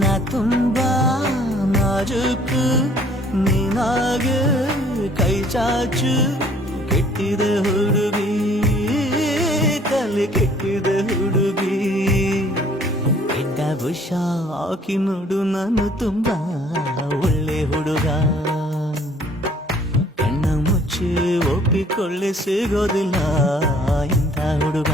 ನಾ ತುಂಬಾ ನಾಜೂಕು ನೀನಾಗೆ ಕೈ ಚಾಚು ಕೆಟ್ಟಿದ ಹುಡುಗಿ ತಲೆ ಕೆಟ್ಟಿದ ಹುಡುಗಿ ಕೆಟ್ಟ ವಿಷ ಹಾಕಿ ನೋಡು ನಾನು ತುಂಬಾ ಒಳ್ಳೆ ಹುಡುಗ ಕಣ್ಣ ಮುಚ್ಚಿ ಒಪ್ಪಿಕೊಳ್ಳಿ ಸಿಗೋದಿಲ್ಲ ಇಂಥ ಹುಡುಗ